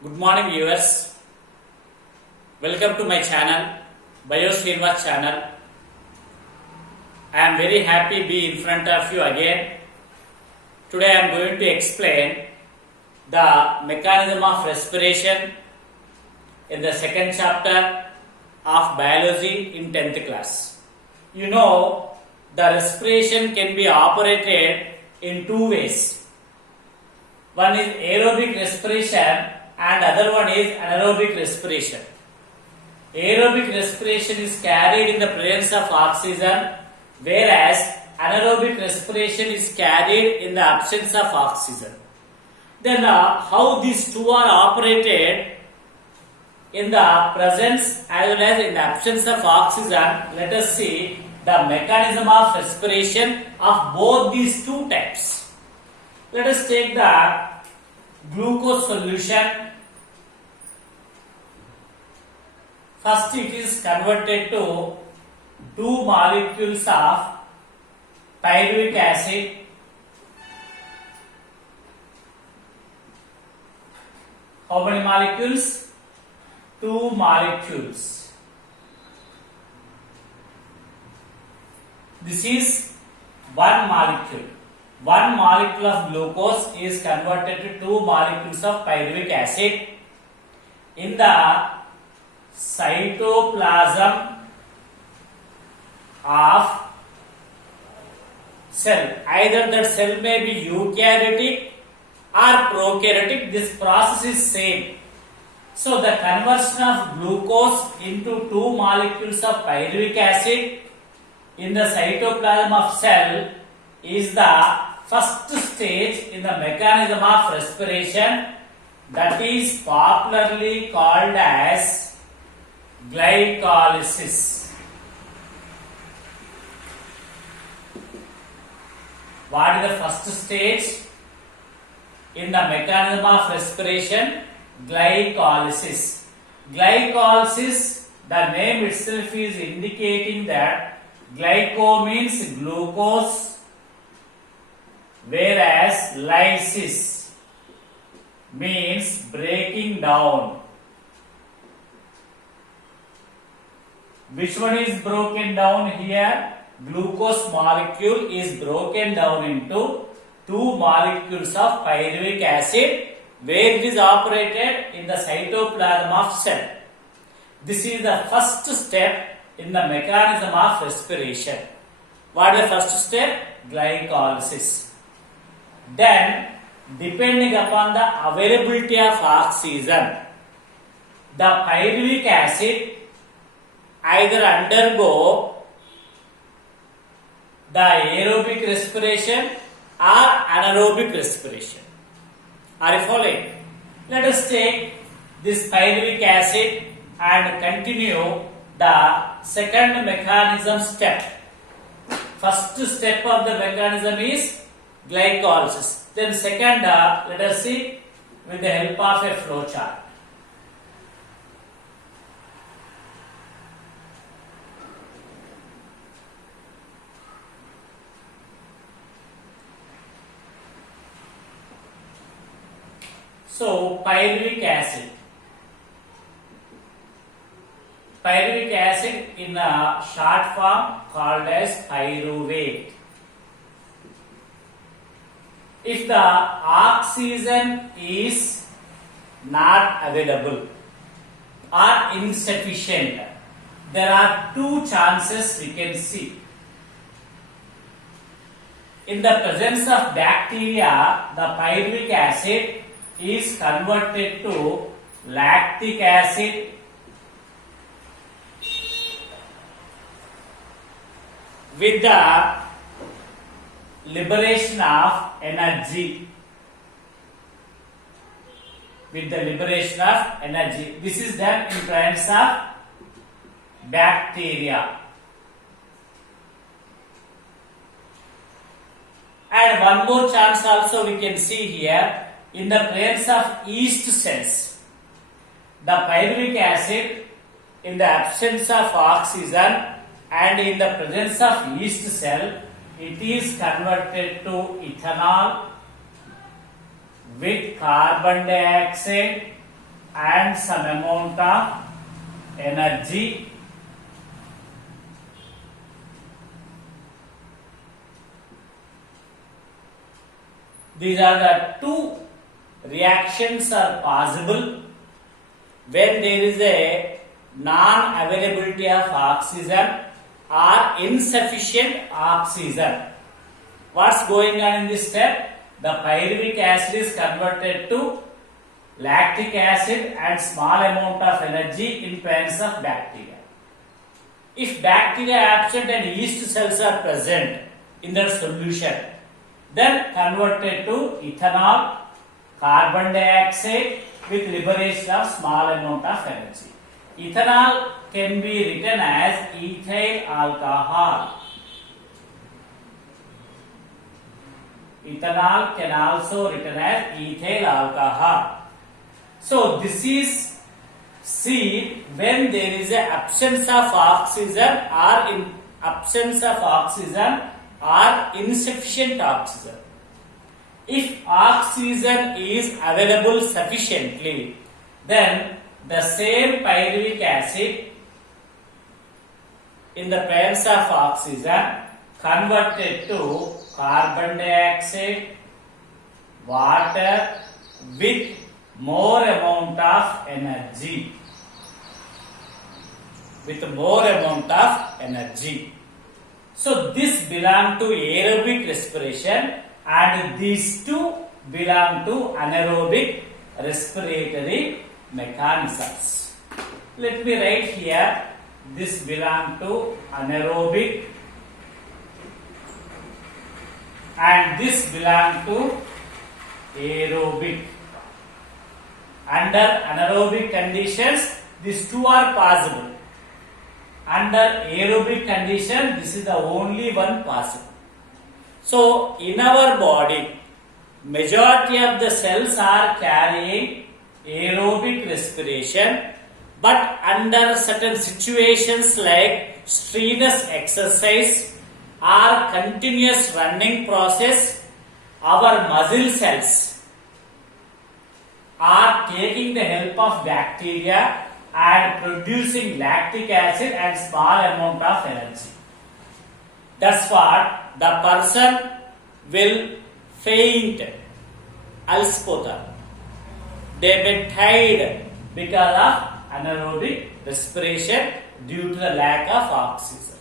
Good morning viewers. Welcome to my channel, Biosrinivas channel. I am very happy to be in front of you again. Today I am going to explain the mechanism of respiration in the second chapter of biology in 10th class. You know, the respiration can be operated in two ways. One is aerobic respiration and other one is anaerobic respiration. Aerobic respiration is carried in the presence of oxygen, whereas anaerobic respiration is carried in the absence of oxygen. Then how these two are operated in the presence as well as in the absence of oxygen, let us see the mechanism of respiration of both these two types. Let us take the glucose solution. First it is converted to two molecules of pyruvic acid how many molecules? Two molecules. This is one molecule. One molecule of glucose is converted to two molecules of pyruvic acid in the cytoplasm of cell. Either that cell may be eukaryotic or prokaryotic. This process is same. So the conversion of glucose into two molecules of pyruvic acid in the cytoplasm of cell is the first stage in the mechanism of respiration, that is popularly called as glycolysis. What is the first stage in the mechanism of respiration? Glycolysis. Glycolysis, the name itself is indicating that glyco means glucose, whereas lysis means breaking down. Which one is broken down here? Glucose molecule is broken down into two molecules of pyruvic acid, where it is operated in the cytoplasm of cell. This is the first step in the mechanism of respiration. What is the first step? Glycolysis. Then, depending upon the availability of oxygen, the pyruvic acid either undergo the aerobic respiration or anaerobic respiration. Are you following? Let us take this pyruvic acid and continue the second mechanism step. First step of the mechanism is glycolysis. Then second, let us see with the help of a flow chart. So, pyruvic acid. Pyruvic acid in a short form called as pyruvate. If the oxygen is not available or insufficient, there are two chances we can see. In the presence of bacteria, the pyruvic acid is converted to lactic acid with the liberation of energy. With the liberation of energy. This is done in presence of bacteria. And one more chance also we can see here. In the presence of yeast cells, the pyruvic acid in the absence of oxygen and in the presence of yeast cell, it is converted to ethanol with carbon dioxide and some amount of energy. These are the two reactions are possible when there is a non-availability of oxygen or insufficient oxygen. What's going on in this step? The pyruvic acid is converted to lactic acid and small amount of energy in presence of bacteria. If bacteria are absent and yeast cells are present in the solution, then converted to ethanol, carbon dioxide with liberation of small amount of energy. Ethanol can be written as ethyl alcohol. Ethanol can also written as ethyl alcohol. So this is C when there is a absence of oxygen or in absence of oxygen or insufficient oxygen. If oxygen is available sufficiently, then the same pyruvic acid in the presence of oxygen converted to carbon dioxide, water with more amount of energy. With more amount of energy. So this belong to aerobic respiration and these two belong to anaerobic respiratory mechanisms. Let me write here, this belong to anaerobic and this belong to aerobic. Under anaerobic conditions, these two are possible. Under aerobic condition, this is the only one possible. So, in our body, majority of the cells are carrying aerobic respiration, but under certain situations like strenuous exercise or continuous running process, our muscle cells are taking the help of bacteria and producing lactic acid and small amount of energy. That's what the person will faint, alspota. They may tired because of anaerobic respiration due to the lack of oxygen.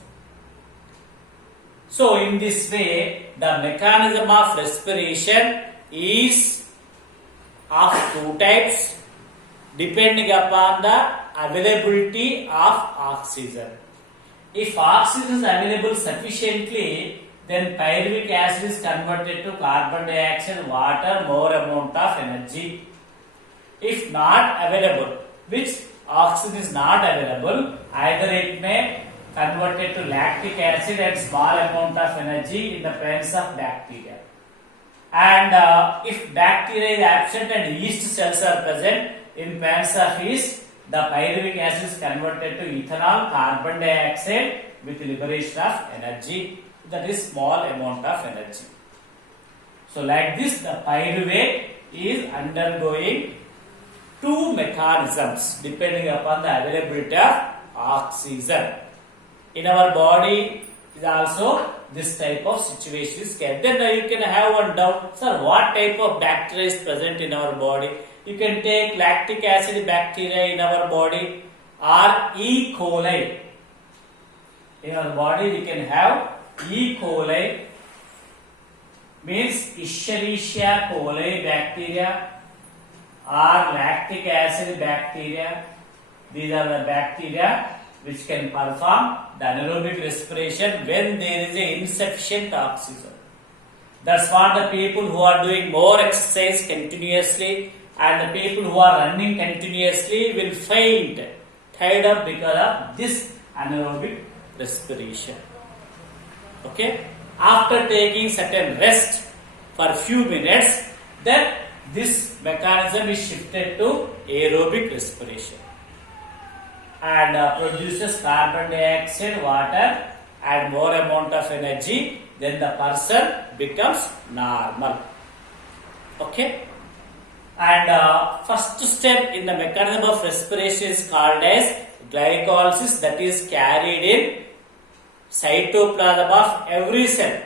So in this way, the mechanism of respiration is of two types depending upon the availability of oxygen. If oxygen is available sufficiently, then pyruvic acid is converted to carbon dioxide, water, more amount of energy. If not available, which oxygen is not available, either it may converted to lactic acid and small amount of energy in the presence of bacteria. And if bacteria is absent and yeast cells are present in presence of yeast, the pyruvic acid is converted to ethanol, carbon dioxide with liberation of energy. That is small amount of energy. So like this, the pyruvate is undergoing two mechanisms depending upon the availability of oxygen. In our body is also this type of situation is kept. Then you can have one doubt, sir, what type of bacteria is present in our body? You can take lactic acid bacteria in our body or E. coli. In our body we can have E. coli, means Escherichia coli bacteria or lactic acid bacteria. These are the bacteria which can perform the anaerobic respiration when there is a insufficient oxygen. That's what the people who are doing more exercise continuously and the people who are running continuously will faint, tired up because of this anaerobic respiration. Okay? After taking certain rest for few minutes, then this mechanism is shifted to aerobic respiration and produces carbon dioxide, water and more amount of energy, then the person becomes normal. Okay? And first step in the mechanism of respiration is called as glycolysis, that is carried in cytoplasm of every cell.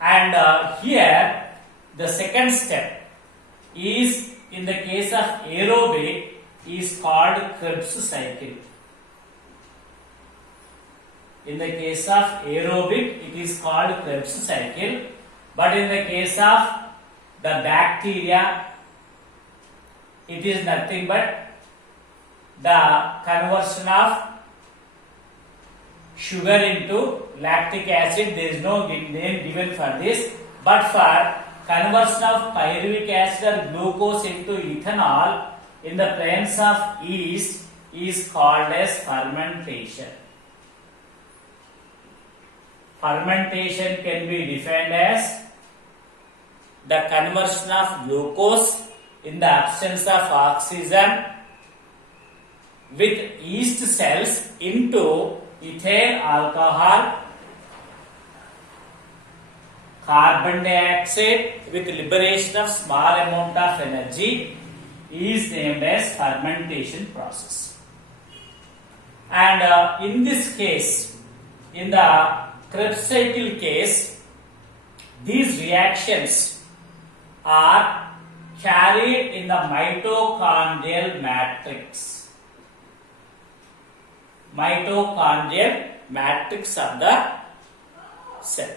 And here the second step is, in the case of aerobic, is called Krebs cycle. In the case of aerobic, it is called Krebs cycle. But in the case of the bacteria, it is nothing but the conversion of sugar into lactic acid. There is no name given for this. But for conversion of pyruvic acid or glucose into ethanol in the presence of yeast is called as fermentation. Fermentation can be defined as the conversion of glucose in the absence of oxygen with yeast cells into ethyl alcohol, carbon dioxide with liberation of small amount of energy is named as fermentation process. And in this case, in the Krebs cycle case, these reactions are carried in the mitochondrial matrix. Mitochondrial matrix of the cell.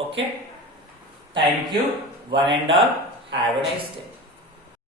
Okay? Thank you. One and all. Have a nice day.